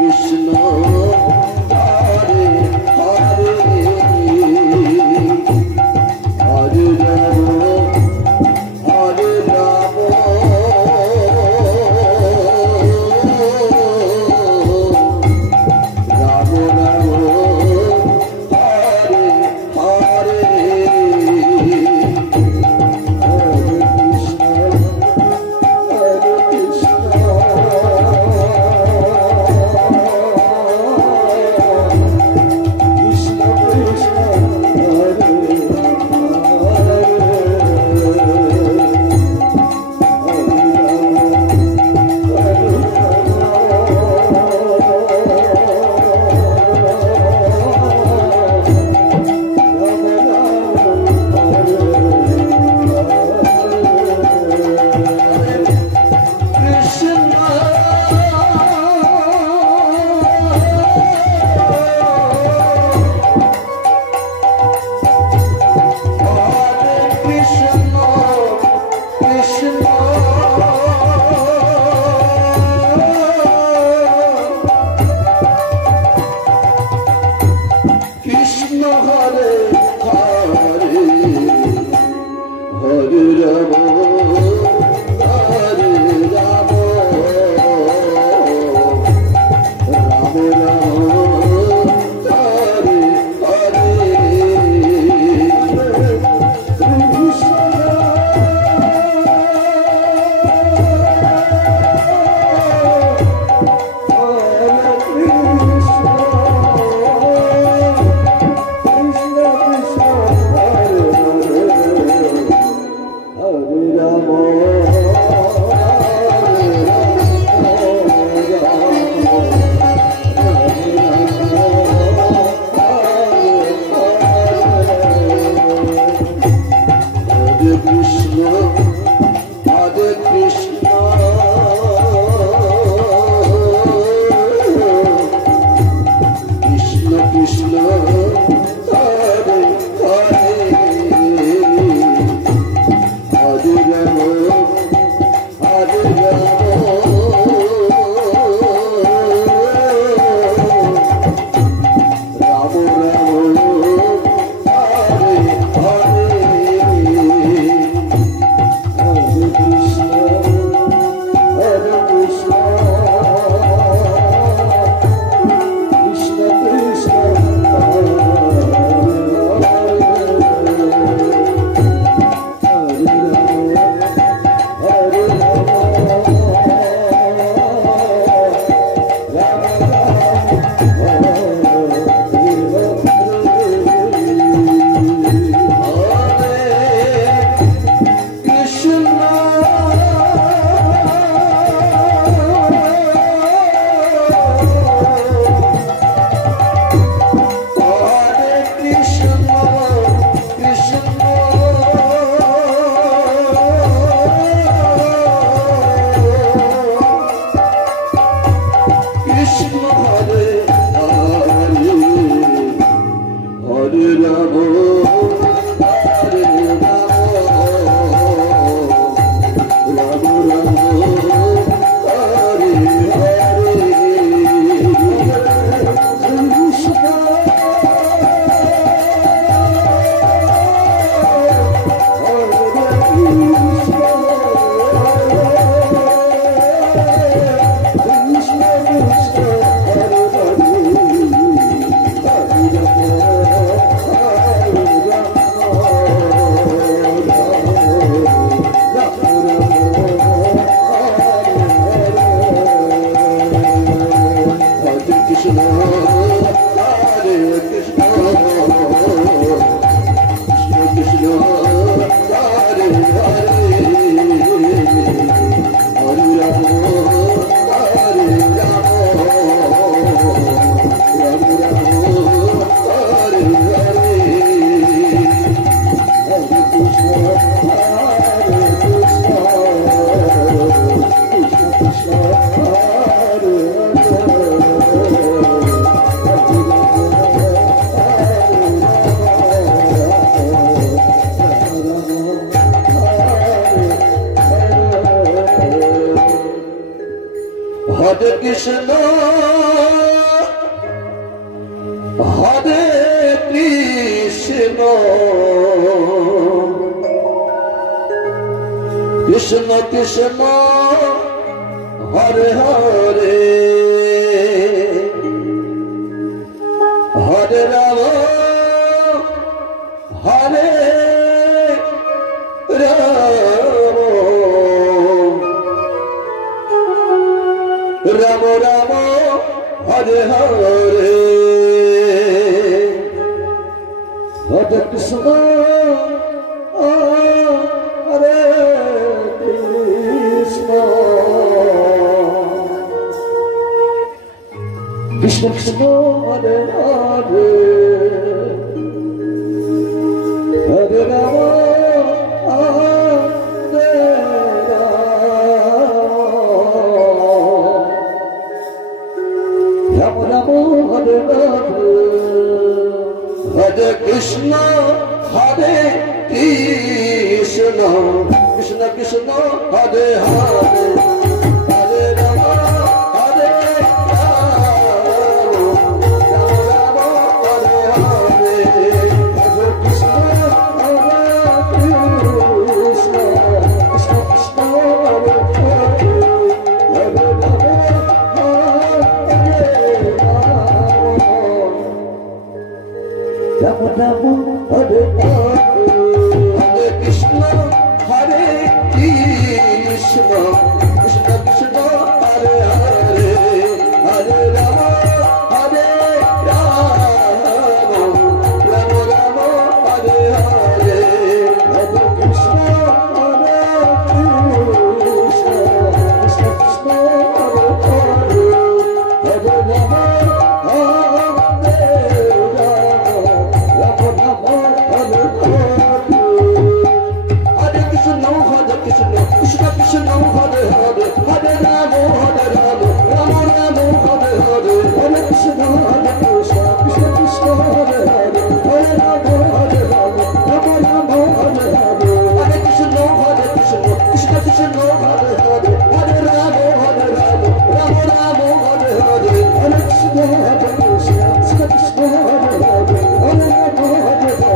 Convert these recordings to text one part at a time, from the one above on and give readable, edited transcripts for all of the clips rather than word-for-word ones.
Krishna Hare Hare Hare Krishna, Hare Krishna, Krishna Krishna, Hare Hare, Hare Rama, Hare Rama, Rama, Hare Hare, Hare Krishna, Hare Krishna, Krishna Krishna, Hare Hare, Hare Rama, Hare Krishna, Hare Krishna, Krishna Krishna, Hare Hare, Hare Rama, Hare Rama, Rama Rama, Hare Hare, Hare Krishna, Hare Krishna, Krishna Krishna, Hare Hare, Hare Rama, Rama Rama, Hare Hare, Hare Krishna, Hare Krishna, Krishna Krishna, Hare Hare, Hare Rama, Hare Rama, Rama Rama, Hare Hare, Hare Krishna, Hare Krishna, Krishna Krishna, Hare Hare, Hare Rama, Krishna Krishna, Hare Hare, Hare Rama, Hare Rama, Rama Rama, Hare Hare, Hare Krishna, Hare Krishna, Krishna Krishna, Hare Hare, Hare Rama, Hare Rama, Rama Rama, Hare Hare, Hare Krishna, Hare Krishna, Krishna Krishna, Hare Hare, Hare Rama, Hare Rama, Rama Rama, Hare Hare, Hare Krishna, Hare Krishna, Krishna Krishna, Hare Hare, Hare Rama, Hare Rama, Rama Rama, Hare Hare, Hare Krishna,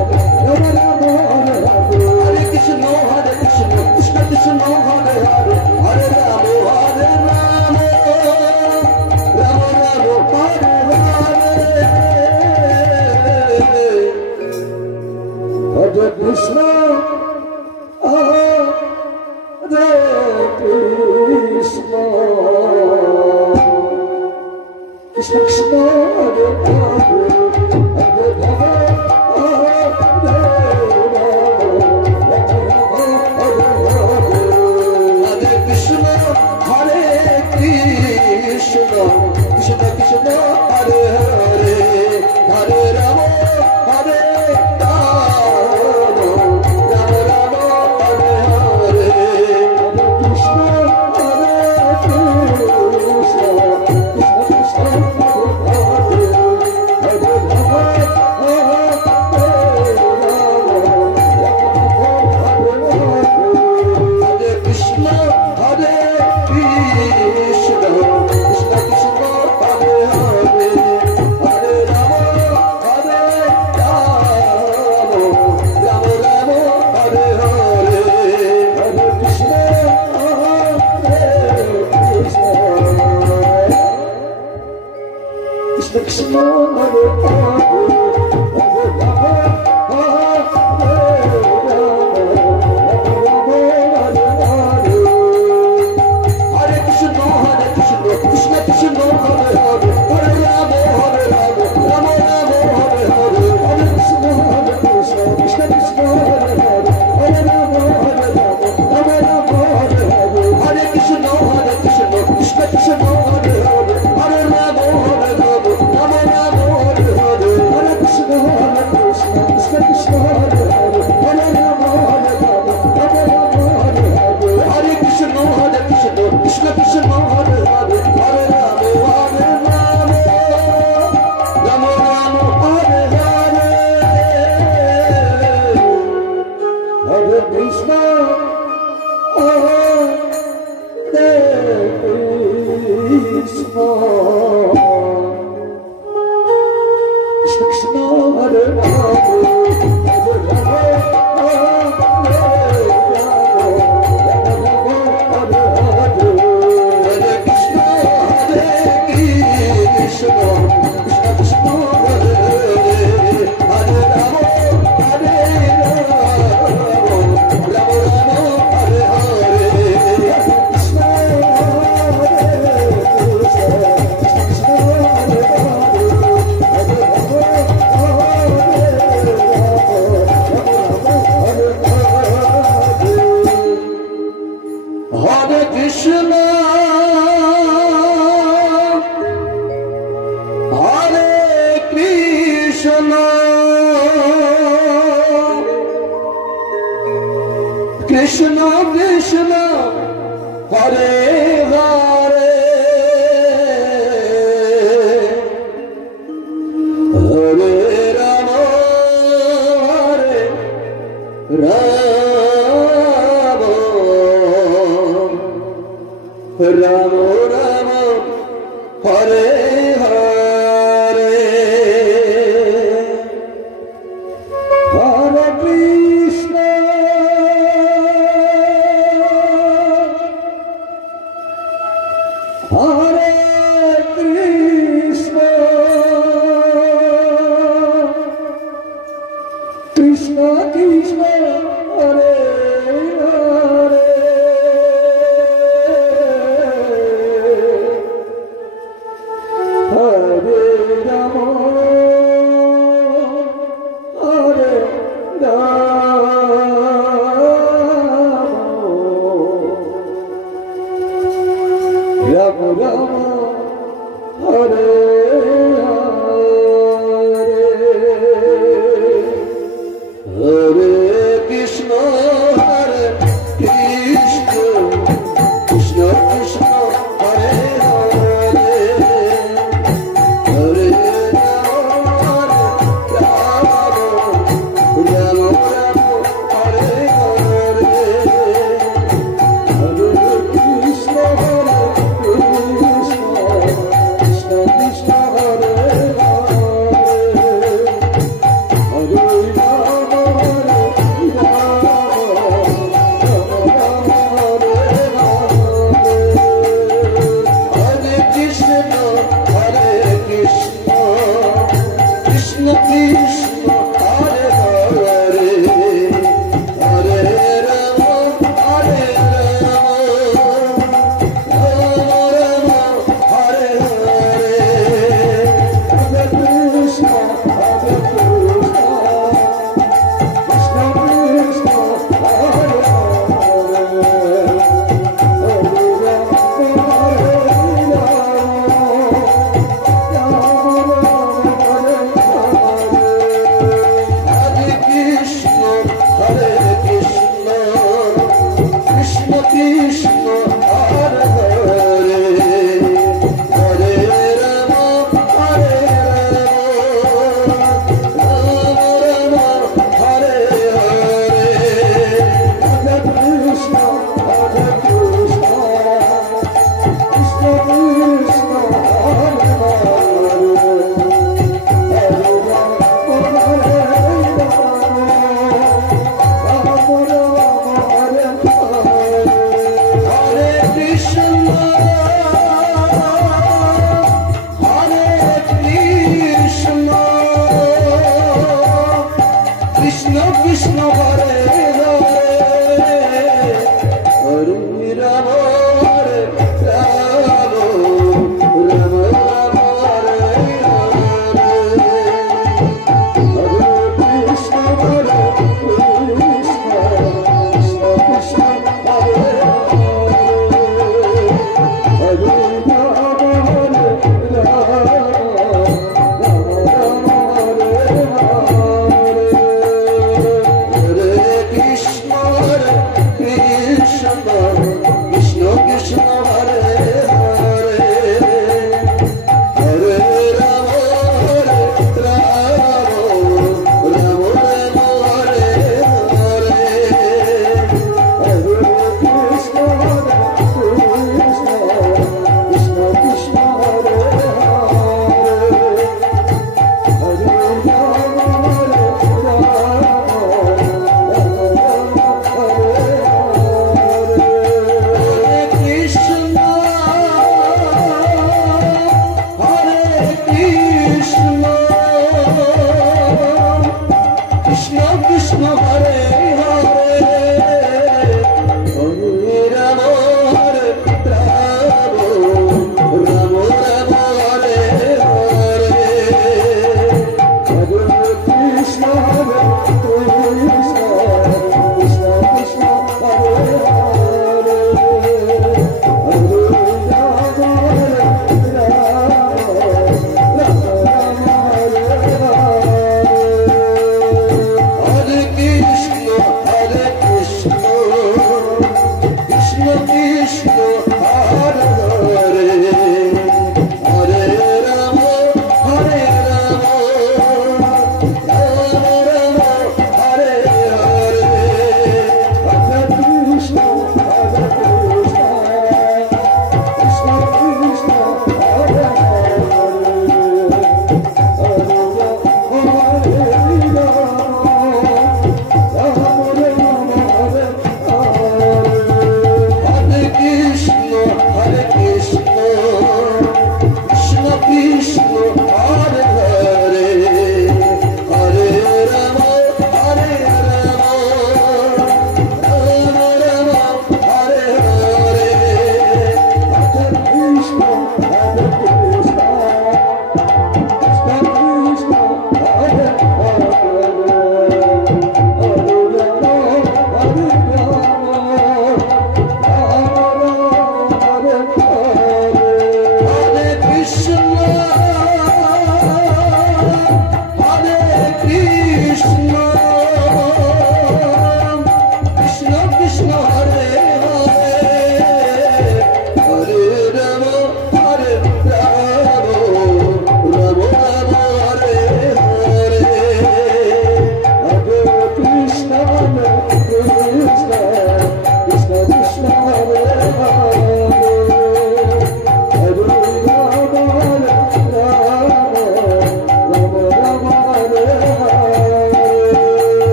Hare Krishna, Krishna Krishna, Hare Hare, Hare Rama, Hare Rama, Rama Rama, Hare Hare, Hare Krishna, Hare Krishna, Krishna Krishna, Hare Hare, Hare Rama, Krishna Krishna, Hare Hare, Hare Rama, Hare Rama, Rama Rama, Hare Hare, Hare Krishna, Hare Krishna, Krishna Krishna. Krishna Hare Krishna Krishna Hare Hare Hare Rama Hare Rama Rama Rama Hare Hare Hare Krishna Hare Krishna, Krishna Krishna, Hare Hare, Hare Rama, Hare Rama, Rama Rama. Hare Hare Hare Krishna Hare Krishna Krishna Krishna Hare Hare Hare Rama Rama Rama Hare Hare Hare Krishna Hare Krishna Krishna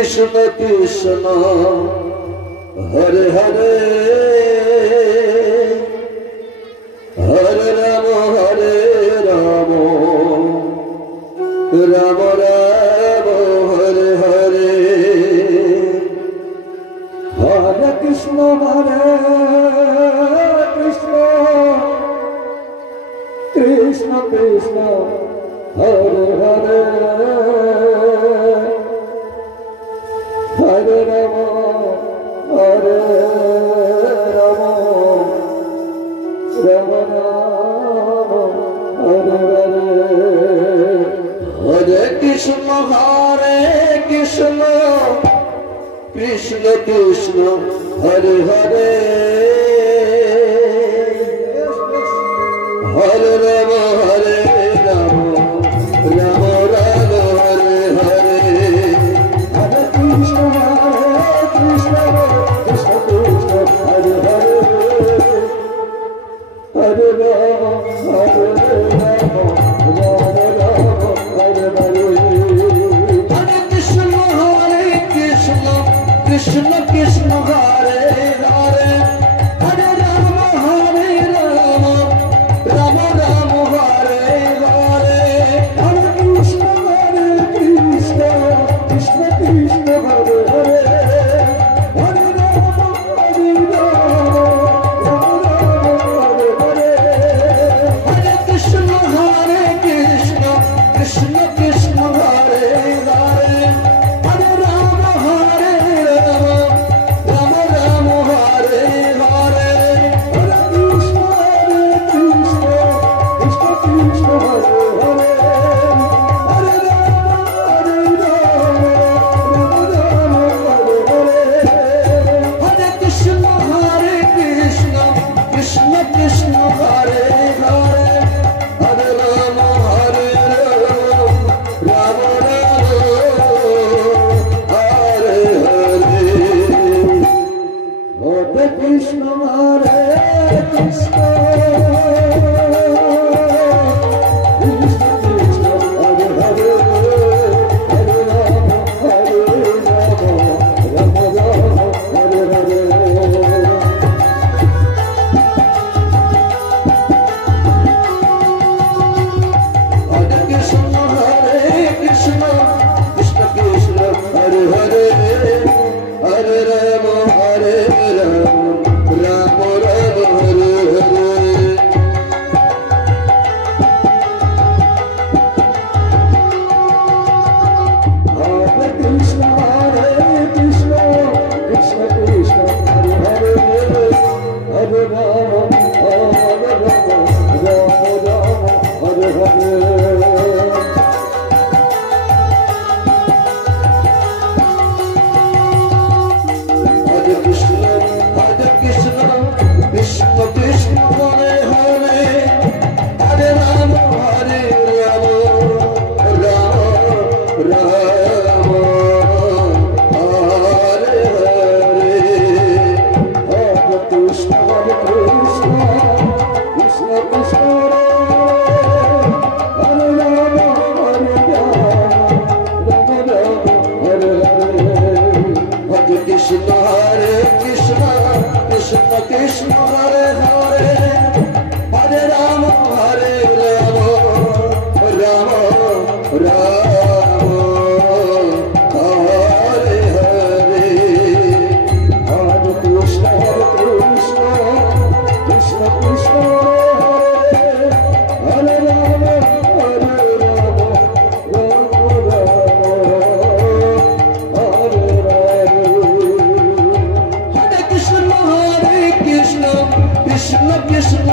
Krishna Krishna Hare Hare Hare Ram Ram Ram Hare Hare Hare Krishna Krishna Krishna Hare Hare Hare Ram Ram Ram Hare Hare Hare Krishna Krishna Krishna Krishna Hare Hare Hare Ram Ram Ram Hare Hare Hare Krishna Krishna Krishna Krishna Hare Hare Hare Ram Hare Hare Hare Krishna Krishna Krishna Hare Hare Hare Ram Ram Ram Hare Hare Hare Krishna Krishna Krishna Krishna Hare Hare Hare Ram Ram Hare Hare Hare Krishna Krishna Krishna Krishna Hare Hare Hare Ram Ram Ram Hare Hare Hare Krishna Krishna Krishna Krishna Hare Hare Hare Ram Ram Hare Hare Hare Krishna Krishna Krishna Hare Hare Hare Ram Ram Hare Hare Hare Krishna Krishna Krishna Krishna Hare Hare Hare Ram Ram Hare Hare Hare Krishna Krishna Krishna Krishna Hare Hare Hare Ram Ram Ram Hare Hare Hare Krishna Krishna Krishna Krishna Hare Hare Hare Ram Ram Hare Hare Hare Krishna Krishna Krishna Hare Hare Hare Ram Ram Ram Hare Hare Hare Krishna Krishna Krishna Krishna Hare Ram Ram Ram Hare Hare Hare Krishna Krishna Krishna Krishna Hare Hare Hare Ram Ram Ram Hare Hare Hare Krishna Krishna Krishna Krishna Hare Ram Ram Hare Hare Krishna Krishna Krishna